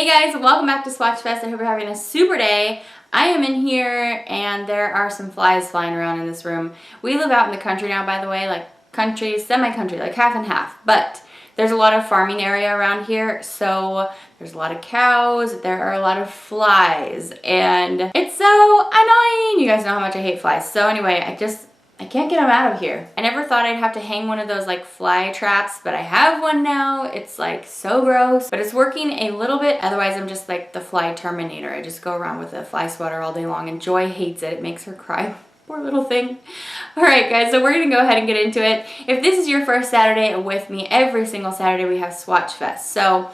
Hey guys, welcome back to Swatchfest. I hope you're having a super day. I am in here and there are some flies flying around in this room. We live out in the country now, by the way, like country, semi-country, like half and half. But there's a lot of farming area around here, so there's a lot of cows, there are a lot of flies, and it's so annoying. You guys know how much I hate flies. So anyway, I can't get them out of here. I never thought I'd have to hang one of those like fly traps, but I have one now. It's like so gross, but it's working a little bit. Otherwise, I'm just like the fly terminator. I just go around with a fly swatter all day long, and Joy hates it. It makes her cry. Poor little thing. All right, guys, so we're gonna go ahead and get into it. If this is your first Saturday with me, every single Saturday we have Swatchfest. So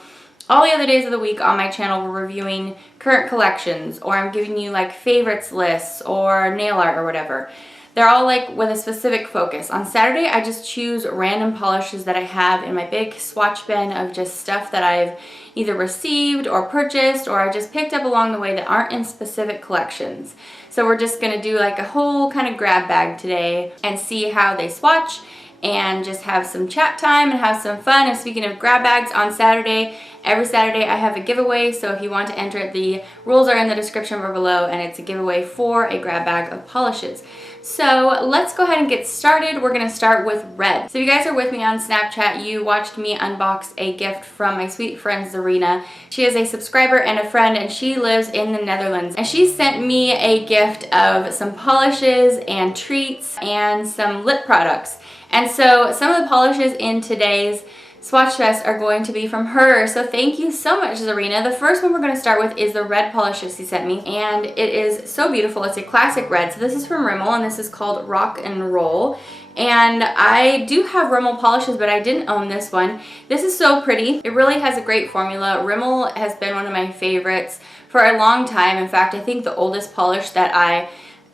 all the other days of the week on my channel, we're reviewing current collections, or I'm giving you like favorites lists or nail art or whatever. They're all like with a specific focus. On Saturday, I just choose random polishes that I have in my big swatch bin of just stuff that I've either received or purchased or I just picked up along the way that aren't in specific collections. So we're just gonna do like a whole kind of grab bag today and see how they swatch and just have some chat time and have some fun. And speaking of grab bags, on Saturday, every Saturday I have a giveaway, so if you want to enter it, the rules are in the description bar below, and it's a giveaway for a grab bag of polishes. So let's go ahead and get started. We're gonna start with red. So if you guys are with me on Snapchat, you watched me unbox a gift from my sweet friend Zarina. She is a subscriber and a friend, and she lives in the Netherlands. And she sent me a gift of some polishes and treats and some lip products. And so some of the polishes in today's Swatchfest are going to be from her. So thank you so much, Zarina. The first one we're going to start with is the red polishes she sent me. And it is so beautiful. It's a classic red. So this is from Rimmel, and this is called Rock and Roll. And I do have Rimmel polishes, but I didn't own this one. This is so pretty. It really has a great formula. Rimmel has been one of my favorites for a long time. In fact, I think the oldest polish that I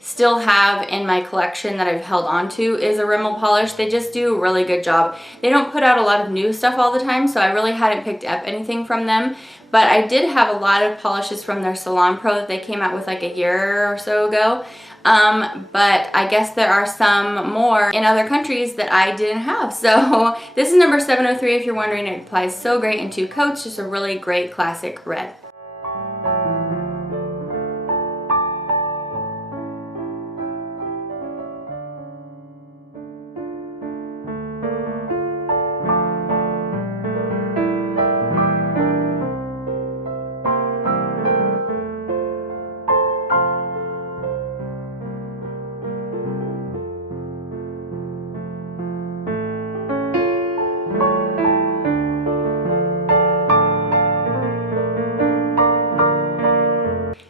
still have in my collection that I've held on to is a Rimmel polish. They just do a really good job. They don't put out a lot of new stuff all the time, so I really hadn't picked up anything from them. But I did have a lot of polishes from their Salon Pro that they came out with like a year or so ago. But I guess there are some more in other countries that I didn't have. So this is number 703 if you're wondering. It applies so great in 2 coats, just a really great classic red.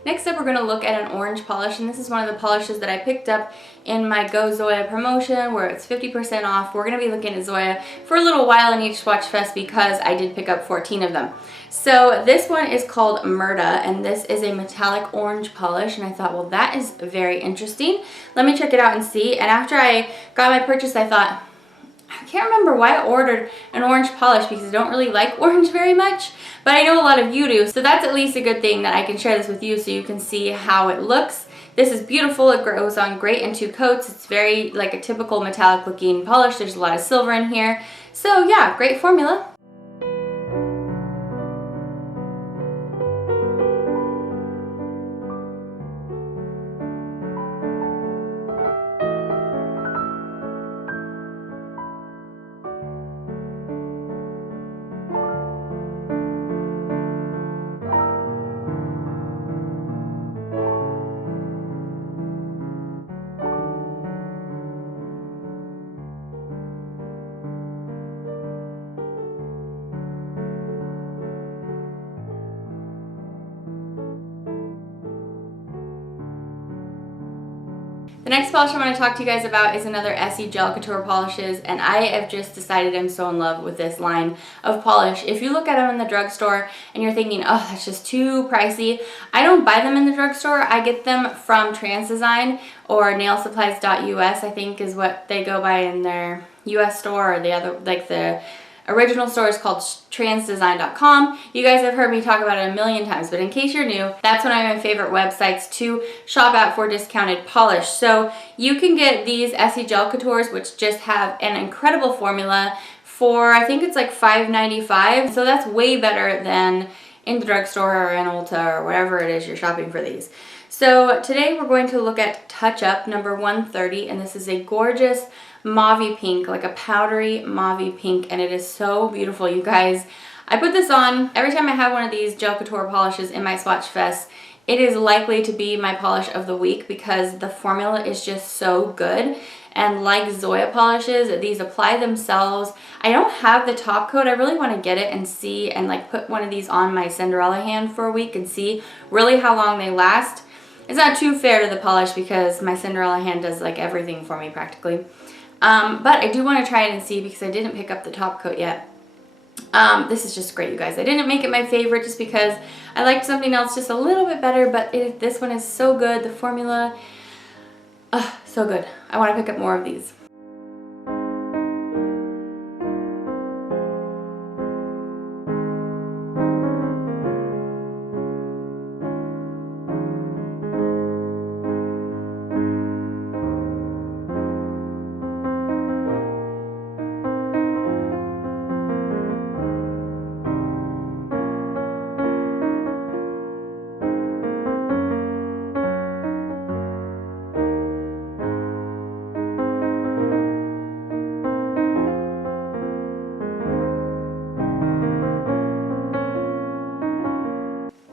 Next up, we're going to look at an orange polish, and this is one of the polishes that I picked up in my Go Zoya promotion where it's 50% off. We're going to be looking at Zoya for a little while in each Swatchfest because I did pick up 14 of them. So this one is called Myrta, and this is a metallic orange polish, and I thought, well, that is very interesting. Let me check it out and see. And after I got my purchase, I thought, I can't remember why I ordered an orange polish because I don't really like orange very much, but I know a lot of you do. So that's at least a good thing that I can share this with you so you can see how it looks. This is beautiful. It goes on great in 2 coats. It's very like a typical metallic looking polish. There's a lot of silver in here. So yeah, great formula. The next polish I want to talk to you guys about is another Essie Gel Couture polishes, and I have just decided I'm so in love with this line of polish. If you look at them in the drugstore and you're thinking, oh, that's just too pricey, I don't buy them in the drugstore. I get them from Trans Design or nailsupplies.us, I think is what they go by in their US store, or the other, like the original store is called transdesign.com. You guys have heard me talk about it a million times, but in case you're new, that's one of my favorite websites to shop at for discounted polish. So you can get these Essie Gel Coutures, which just have an incredible formula for, I think it's like $5.95. So that's way better than in the drugstore or in Ulta or whatever it is you're shopping for these. So today we're going to look at Touch Up number 130, and this is a gorgeous mauve pink, like a powdery mauve pink, and it is so beautiful, you guys. I put this on every time I have one of these Gel Couture polishes in my Swatchfest. It is likely to be my polish of the week because the formula is just so good. And like Zoya polishes, these apply themselves. I don't have the top coat. I really want to get it and see and like put one of these on my Cinderella hand for a week and see really how long they last. It's not too fair to the polish because my Cinderella hand does like everything for me practically. But I do want to try it and see because I didn't pick up the top coat yet. This is just great, you guys. I didn't make it my favorite just because I liked something else just a little bit better, but this one is so good. The formula, so good. I want to pick up more of these.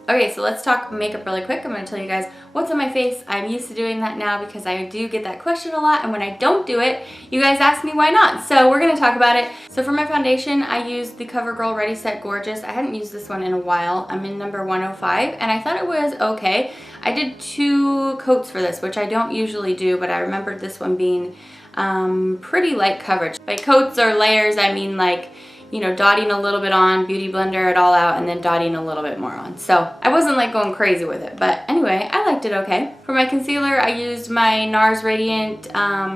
Okay, so let's talk makeup really quick. I'm going to tell you guys what's on my face. I'm used to doing that now because I do get that question a lot, and when I don't do it, you guys ask me why not. So we're going to talk about it. So for my foundation, I used the CoverGirl Ready Set Gorgeous. I hadn't used this one in a while. I'm in number 105, and I thought it was okay. I did 2 coats for this, which I don't usually do, but I remembered this one being pretty light coverage. By coats or layers, I mean like, you know, dotting a little bit on, Beauty Blender it all out, and then dotting a little bit more on. So I wasn't like going crazy with it, but anyway, I liked it okay. For my concealer, I used my NARS Radiant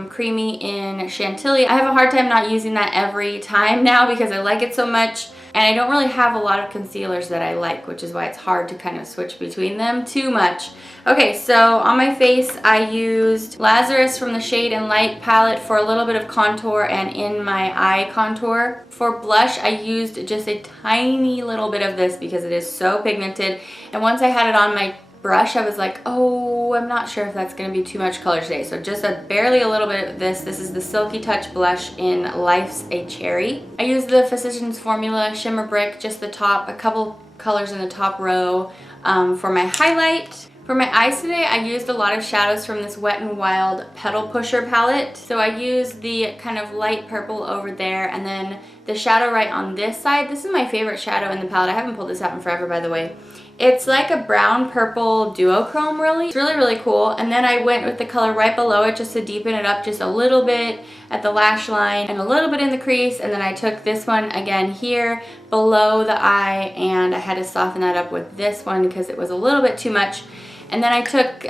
Creamy in Chantilly. I have a hard time not using that every time now because I like it so much. And I don't really have a lot of concealers that I like, which is why it's hard to kind of switch between them too much. Okay, so on my face, I used Lazarus from the Shade and Light palette for a little bit of contour and in my eye contour. For blush, I used just a tiny little bit of this because it is so pigmented. And once I had it on my brush, I was like, oh, I'm not sure if that's going to be too much color today. So just barely a little bit of this. This is the Silky Touch blush in Life's a Cherry. I used the Physicians Formula Shimmer Brick, just the top, a couple colors in the top row for my highlight. For my eyes today, I used a lot of shadows from this Wet n Wild Petal Pusher palette. So I used the kind of light purple over there and then the shadow right on this side. This is my favorite shadow in the palette. I haven't pulled this out in forever, by the way. It's like a brown purple duochrome, really. It's really, really cool. And then I went with the color right below it just to deepen it up just a little bit at the lash line and a little bit in the crease. And then I took this one again here below the eye and I had to soften that up with this one because it was a little bit too much. And then I took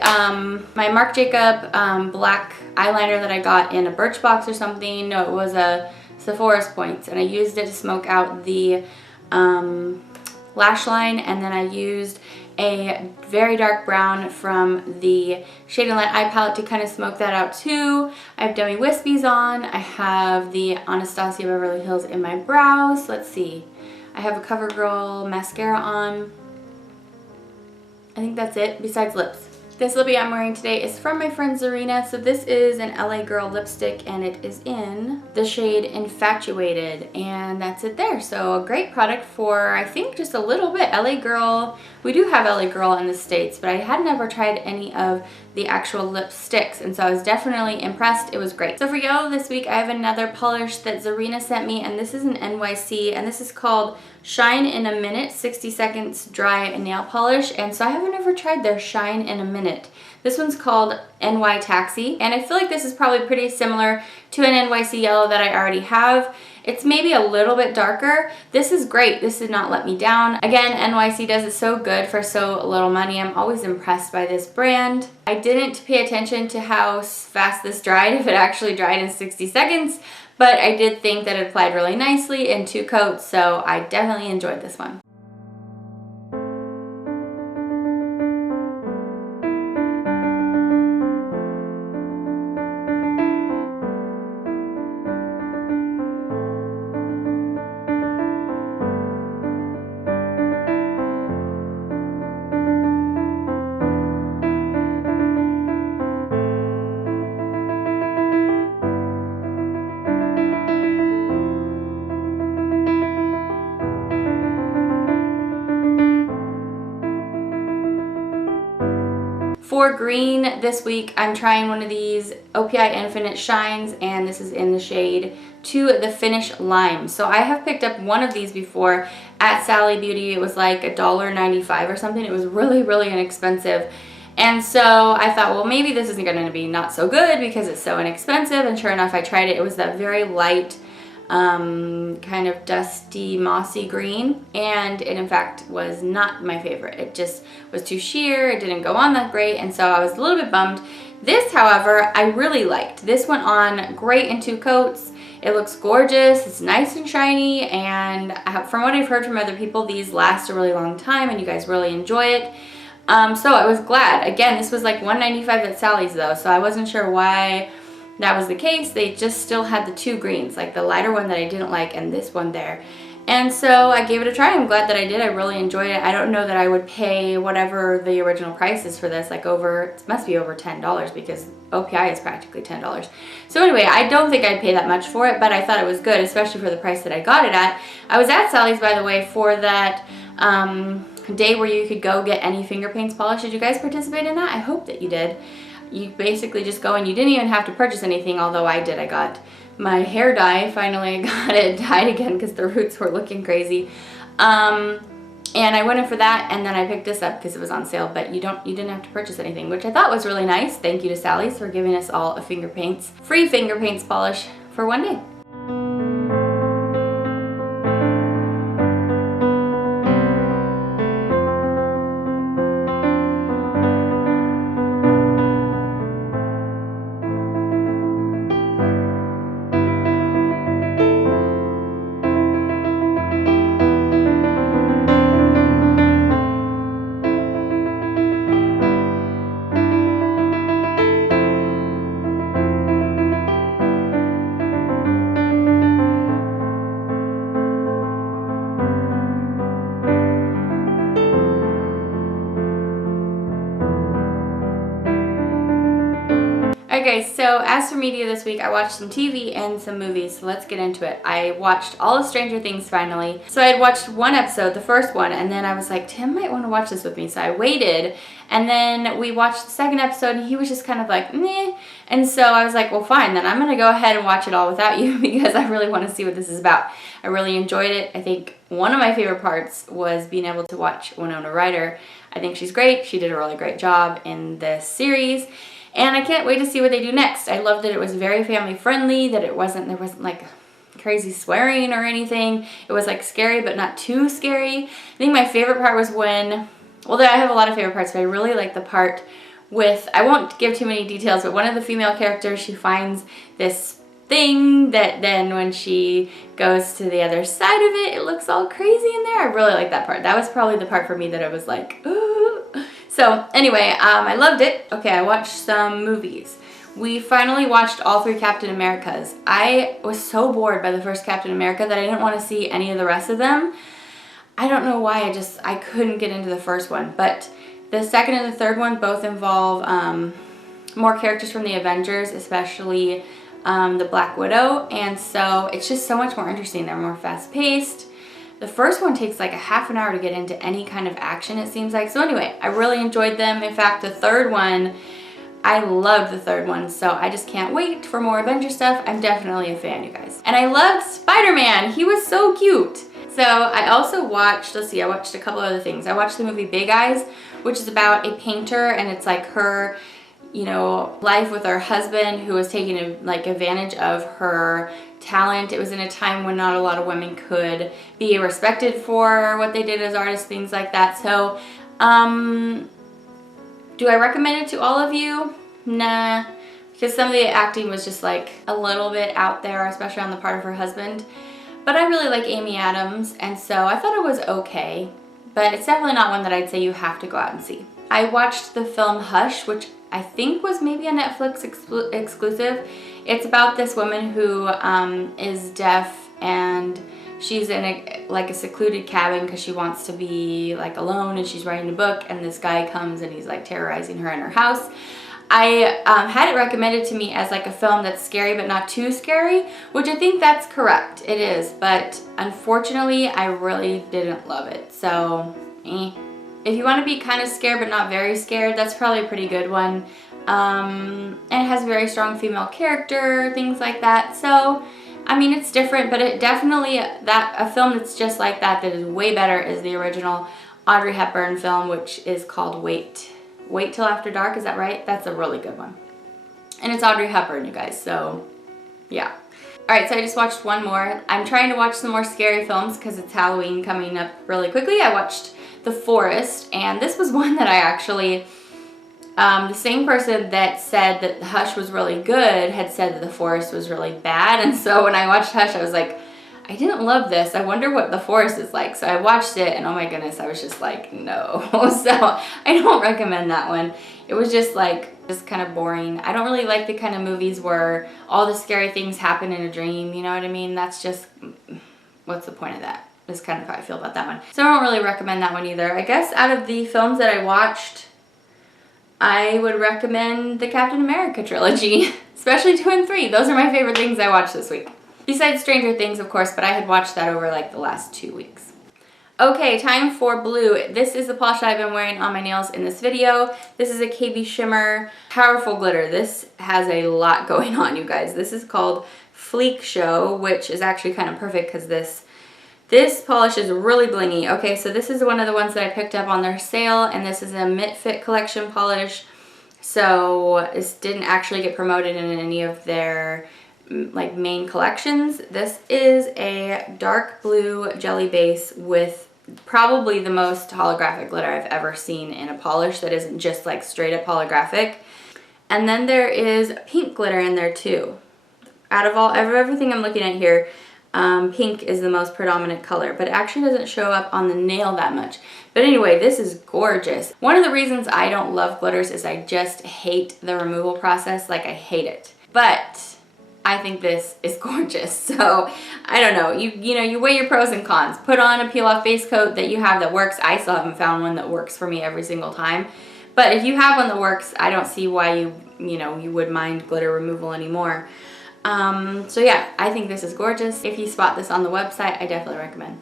my Marc Jacob black eyeliner that I got in a Birchbox or something. No, it was a Sephora's Points. And I used it to smoke out the lash line, and then I used a very dark brown from the Shade and Light eye palette to kind of smoke that out too. I have Dummy Wispies on. I have the Anastasia Beverly Hills in my brows. Let's see. I have a CoverGirl mascara on. I think that's it, besides lips. This lippy I'm wearing today is from my friend Zarina. So this is an LA Girl lipstick and it is in the shade Infatuated, and that's it there. So a great product for, I think, just a little bit. LA Girl, we do have LA Girl in the States, but I had never tried any of the actual lipsticks, and so I was definitely impressed. It was great. So for yellow this week, I have another polish that Zarina sent me, and this is an NYC, and this is called Shine in a Minute 60 Seconds Dry Nail Polish, and so I haven't ever tried their Shine in a Minute. This one's called NY Taxi, and I feel like this is probably pretty similar to an NYC yellow that I already have. It's maybe a little bit darker. This is great. This did not let me down. Again, NYC does it so good for so little money. I'm always impressed by this brand. I didn't pay attention to how fast this dried, if it actually dried in 60 seconds, but I did think that it applied really nicely in 2 coats, so I definitely enjoyed this one. For green this week, I'm trying one of these OPI Infinite Shines, and this is in the shade To the Finish Lime. So I have picked up one of these before at Sally Beauty. It was like $1.95 or something. It was really, really inexpensive. And so I thought, well, maybe this isn't going to be not so good because it's so inexpensive. And sure enough, I tried it. It was that very light, kind of dusty, mossy green. And it, in fact, was not my favorite. It just was too sheer. It didn't go on that great. And so I was a little bit bummed. This, however, I really liked. This went on great in 2 coats. It looks gorgeous, it's nice and shiny, and from what I've heard from other people, these last a really long time and you guys really enjoy it. So I was glad. Again, this was like $1.95 at Sally's though, so I wasn't sure why that was the case. They just still had the 2 greens, like the lighter one that I didn't like and this one there. And so I gave it a try. I'm glad that I did. I really enjoyed it. I don't know that I would pay whatever the original price is for this, like it must be over $10 because OPI is practically $10. So anyway, I don't think I'd pay that much for it, but I thought it was good, especially for the price that I got it at. I was at Sally's, by the way, for that day where you could go get any finger paints polished. Did you guys participate in that? I hope that you did. You basically just go and you didn't even have to purchase anything, although I did. I got my hair dye. Finally, I got it dyed again because the roots were looking crazy. And I went in for that, and then I picked this up because it was on sale, but you didn't have to purchase anything, which I thought was really nice. Thank you to Sally's for giving us all a free finger paints polish for one day. Okay, so as for media this week, I watched some TV and some movies, so let's get into it. I watched all of Stranger Things finally. So I had watched one episode, the first one, and then I was like, Tim might want to watch this with me, so I waited. And then we watched the second episode, and he was just kind of like, meh. And so I was like, well, fine, then I'm going to go ahead and watch it all without you because I really want to see what this is about. I really enjoyed it. I think one of my favorite parts was being able to watch Winona Ryder. I think she's great. She did a really great job in this series. And I can't wait to see what they do next. I loved that it was very family friendly, that there wasn't like crazy swearing or anything. It was like scary, but not too scary. I think my favorite part was when, well, I have a lot of favorite parts, but I really like the part with, I won't give too many details, but one of the female characters, she finds this thing that then when she goes to the other side of it, it looks all crazy in there. I really like that part. That was probably the part for me that I was like, ooh. So anyway, I loved it. Okay, I watched some movies. We finally watched all 3 Captain Americas. I was so bored by the first Captain America that I didn't want to see any of the rest of them. I don't know why, I couldn't get into the first one. But the second and the third one both involve more characters from the Avengers, especially the Black Widow. And so it's just so much more interesting. They're more fast-paced. The first one takes like a half an hour to get into any kind of action, it seems like. So anyway, I really enjoyed them. In fact, the third one, I loved the third one, so I just can't wait for more Avenger stuff. I'm definitely a fan, you guys. And I loved Spider-Man. He was so cute. So I also watched, let's see, I watched a couple other things. I watched the movie Big Eyes, which is about a painter, and it's like her, you know, life with her husband who was taking advantage of her talent. It was in a time when not a lot of women could be respected for what they did as artists, things like that. So, do I recommend it to all of you? Nah, because some of the acting was just like a little bit out there, especially on the part of her husband. But I really like Amy Adams, and so I thought it was okay, but it's definitely not one that I'd say you have to go out and see. I watched the film Hush, which I think was maybe a Netflix exclusive. It's about this woman who is deaf, and she's in a secluded cabin because she wants to be like alone, and she's writing a book, and this guy comes and he's like terrorizing her in her house. I had it recommended to me as like a film that's scary but not too scary, which I think that's correct. It is, but unfortunately I really didn't love it. So, if you want to be kind of scared but not very scared, that's probably a pretty good one. And it has very strong female character, things like that. So, I mean, it's different, but it definitely, a film that's just like that is way better is the original Audrey Hepburn film, which is called Wait Till After Dark. Is that right? That's a really good one. And it's Audrey Hepburn, you guys, so yeah. Alright, so I just watched one more. I'm trying to watch some more scary films because it's Halloween coming up really quickly. I watched The Forest, and this was one that I actually, the same person that said that Hush was really good had said that The Forest was really bad, and so when I watched Hush, I was like, I didn't love this. I wonder what The Forest is like. So I watched it, and oh my goodness, I was just like, no. So I don't recommend that one. It was just like, just kind of boring. I don't really like the kind of movies where all the scary things happen in a dream, you know what I mean? That's just, what's the point of that? That's kind of how I feel about that one. So I don't really recommend that one either. I guess out of the films that I watched, I would recommend the Captain America trilogy, especially 2 and 3. Those are my favorite things I watched this week. Besides Stranger Things, of course, but I had watched that over like the last 2 weeks. Okay, time for blue. This is the polish that I've been wearing on my nails in this video. This is a KB Shimmer Powerful Glitter. This has a lot going on, you guys. This is called Fleek Show, which is actually kind of perfect because this polish is really blingy. Okay, so this is one of the ones that I picked up on their sale, and this is a Mitt Fit collection polish. So this didn't actually get promoted in any of their like main collections. This is a dark blue jelly base with probably the most holographic glitter I've ever seen in a polish that isn't just like straight up holographic. And then there is pink glitter in there too. Out of everything I'm looking at here, pink is the most predominant color, but it actually doesn't show up on the nail that much. But anyway, this is gorgeous. One of the reasons I don't love glitters is I just hate the removal process. Like, I hate it. But I think this is gorgeous. So I don't know, you know, you weigh your pros and cons. Put on a peel off base coat that you have that works. I still haven't found one that works for me every single time. But if you have one that works, I don't see why you would mind glitter removal anymore. So yeah, I think this is gorgeous. If you spot this on the website, I definitely recommend.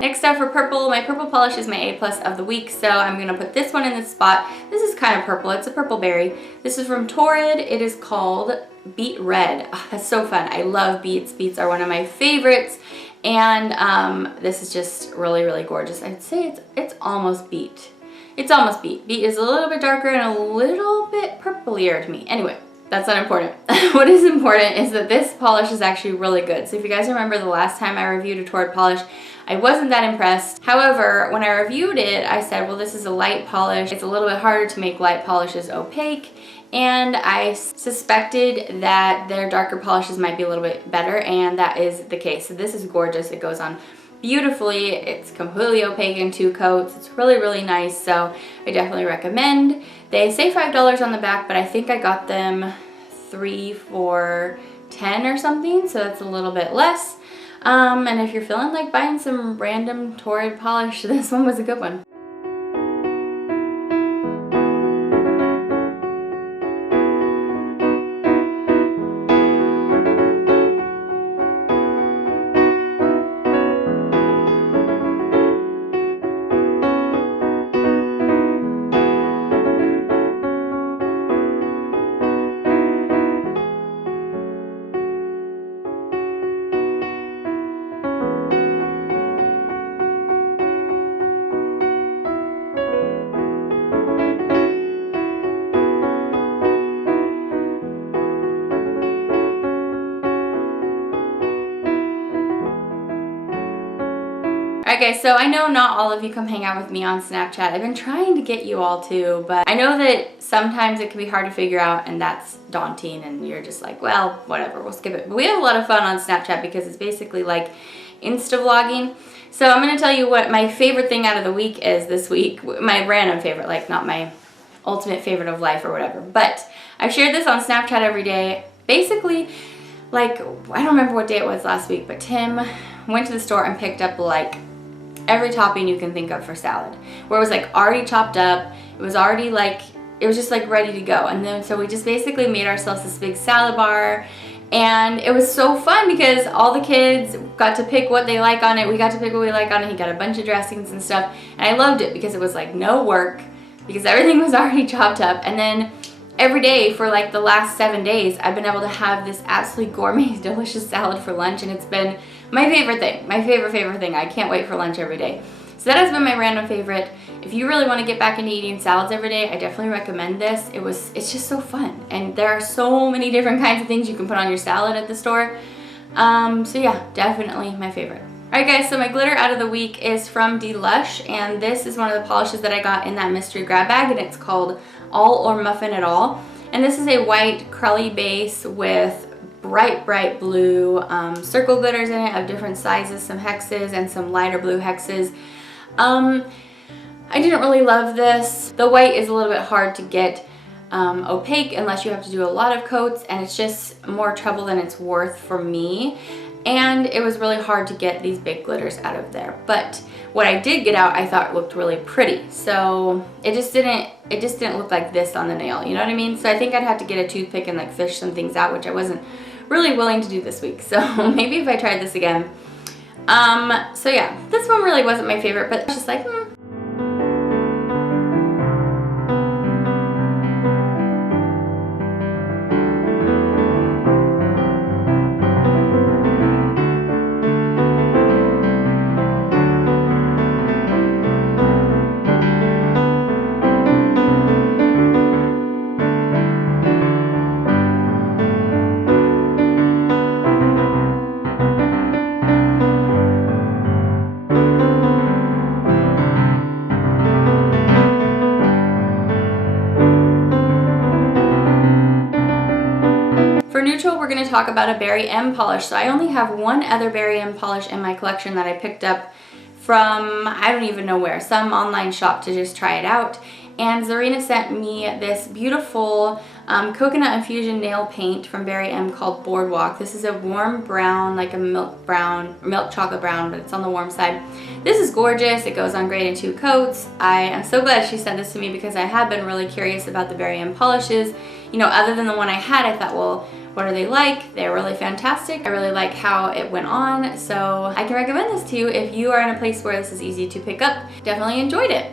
Next up for purple, my purple polish is my A+ of the week, so I'm going to put this one in this spot. This is kind of purple, it's a purple berry. This is from Torrid, it is called Beet Red. Oh, that's so fun, I love beets. Beets are one of my favorites, and this is just really, really gorgeous. I'd say it's almost beet. It's almost beet. Beet is a little bit darker and a little bit purplier to me. Anyway, that's not important. What is important is that this polish is actually really good. So if you guys remember the last time I reviewed a Torrid polish, I wasn't that impressed. However, when I reviewed it, I said, well, this is a light polish. It's a little bit harder to make light polishes opaque, and I suspected that their darker polishes might be a little bit better, and that is the case. So this is gorgeous. It goes on beautifully. It's completely opaque in 2 coats. It's really, really nice, so I definitely recommend. They say $5 on the back, but I think I got them 3 for $10 or something, so that's a little bit less. And if you're feeling like buying some random Torrid polish, this one was a good one. Okay, so I know not all of you come hang out with me on Snapchat. I've been trying to get you all to, but I know that sometimes it can be hard to figure out, and that's daunting, and you're just like, well, whatever, we'll skip it. But we have a lot of fun on Snapchat because it's basically like Insta vlogging. So I'm going to tell you what my favorite thing out of the week is this week. My random favorite, like not my ultimate favorite of life or whatever. But I've shared this on Snapchat every day. Basically, like, I don't remember what day it was last week, but Tim went to the store and picked up like every topping you can think of for salad. Where it was like already chopped up. It was already like, it was just like ready to go. And then so we just basically made ourselves this big salad bar. And it was so fun because all the kids got to pick what they like on it. We got to pick what we like on it. He got a bunch of dressings and stuff. And I loved it because it was like no work because everything was already chopped up. And then every day for like the last 7 days, I've been able to have this absolutely gourmet, delicious salad for lunch. And it's been my favorite thing, my favorite thing. I can't wait for lunch every day. So that has been my random favorite. If you really want to get back into eating salads every day, I definitely recommend this. It's just so fun. And there are so many different kinds of things you can put on your salad at the store. So yeah, definitely my favorite. Alright guys, so my glitter out of the week is from Delush, and this is one of the polishes that I got in that mystery grab bag, and it's called All or Muffin at All. And this is a white crelly base with bright blue circle glitters in it of different sizes, some hexes and some lighter blue hexes. I didn't really love this. The white is a little bit hard to get opaque unless you have to do a lot of coats, and it's just more trouble than it's worth for me. And it was really hard to get these big glitters out of there. But what I did get out, I thought looked really pretty. So it just didn't look like this on the nail, you know what I mean? So I think I'd have to get a toothpick and like fish some things out, which I wasn't really willing to do this week. So maybe if I tried this again. So yeah, this one really wasn't my favorite, but it's just like, For neutral, we're going to talk about a Berry M polish. So I only have one other Berry M polish in my collection that I picked up from, I don't even know where, some online shop to just try it out. And Zarina sent me this beautiful coconut infusion nail paint from Berry M called Boardwalk. This is a warm brown, like a milk chocolate brown, but it's on the warm side. This is gorgeous. It goes on great in 2 coats. I am so glad she sent this to me because I have been really curious about the Berry M polishes. You know, other than the one I had, I thought, well, what are they like? They're really fantastic. I really like how it went on. So I can recommend this to you if you are in a place where this is easy to pick up. Definitely enjoyed it.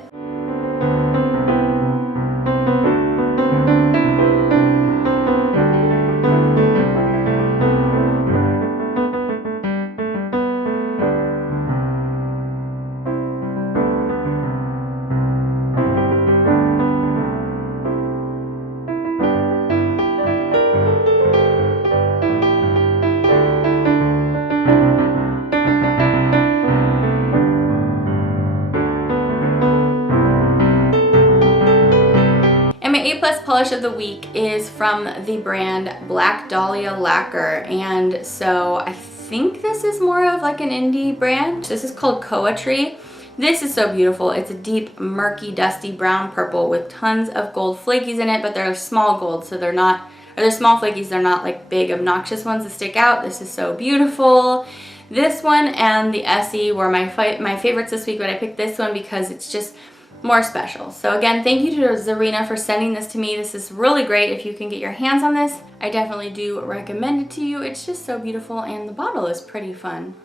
A+ polish of the week is from the brand Black Dahlia Lacquer, and so I think this is more of like an indie brand. This is called Koa Tree. This is so beautiful. It's a deep, murky, dusty brown purple with tons of gold flakies in it, but they're small gold, so they're not, or they're small flakies, they're not like big, obnoxious ones that stick out. This is so beautiful. This one and the Essie were my favorites this week, but I picked this one because it's just more special. So again, thank you to Zarina for sending this to me. This is really great. If you can get your hands on this, I definitely do recommend it to you. It's just so beautiful, and the bottle is pretty fun.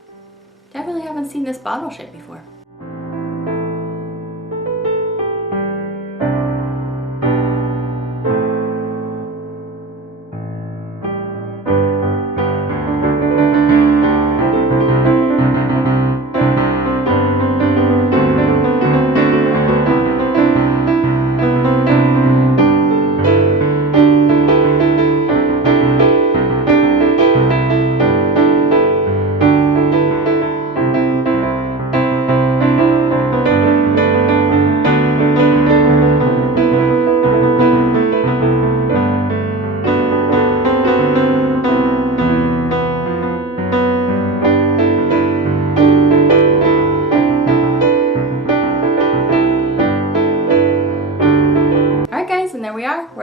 Definitely haven't seen this bottle shape before.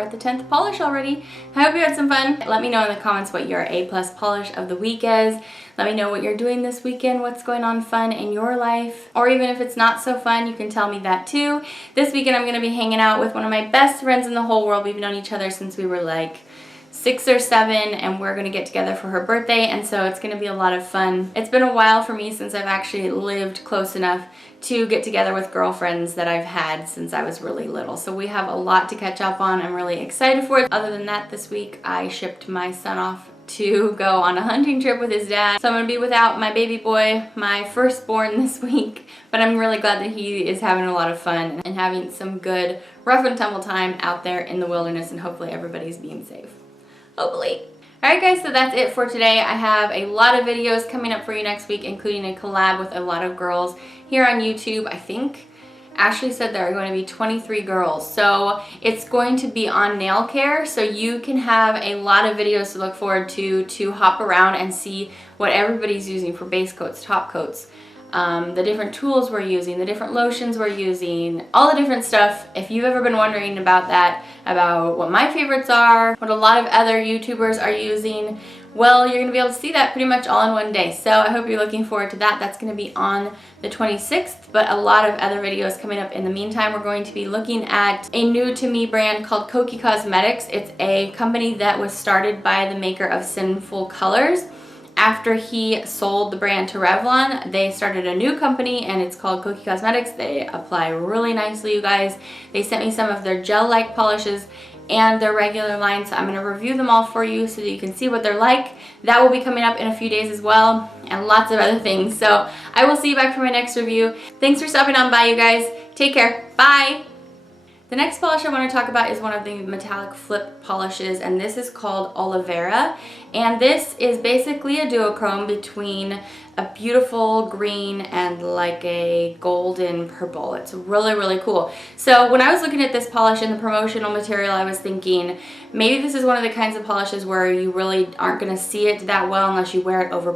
at the 10th polish already. I hope you had some fun. Let me know in the comments what your A+ polish of the week is. Let me know what you're doing this weekend, what's going on fun in your life. Or even if it's not so fun, you can tell me that too. This weekend I'm gonna be hanging out with one of my best friends in the whole world. We've known each other since we were like 6 or 7, and we're gonna get together for her birthday, and so it's gonna be a lot of fun. It's been a while for me since I've actually lived close enough to get together with girlfriends that I've had since I was really little. So we have a lot to catch up on. I'm really excited for it. Other than that, this week I shipped my son off to go on a hunting trip with his dad. So I'm gonna be without my baby boy, my firstborn, this week, but I'm really glad that he is having a lot of fun and having some good rough and tumble time out there in the wilderness, and hopefully everybody's being safe. Hopefully. Alright guys, so that's it for today. I have a lot of videos coming up for you next week, including a collab with a lot of girls here on YouTube. I think Ashley said there are going to be 23 girls. So it's going to be on nail care, so you can have a lot of videos to look forward to hop around and see what everybody's using for base coats, top coats, the different tools we're using, the different lotions we're using, all the different stuff. If you've ever been wondering about that, about what my favorites are, what a lot of other YouTubers are using, well, you're going to be able to see that pretty much all in one day. So I hope you're looking forward to that. That's going to be on the 26th, but a lot of other videos coming up in the meantime. We're going to be looking at a new to me brand called Kokie Cosmetics. It's a company that was started by the maker of Sinful Colors. After he sold the brand to Revlon, they started a new company and it's called Kokie Cosmetics. They apply really nicely, you guys. They sent me some of their gel-like polishes and their regular line, so I'm going to review them all for you so that you can see what they're like. That will be coming up in a few days as well, and lots of other things. So I will see you back for my next review. Thanks for stopping on by, you guys. Take care. Bye! The next polish I want to talk about is one of the metallic flip polishes, and this is called Olivera. And this is basically a duochrome between a beautiful green and like a golden purple. It's really, really cool. So when I was looking at this polish in the promotional material, I was thinking maybe this is one of the kinds of polishes where you really aren't going to see it that well unless you wear it over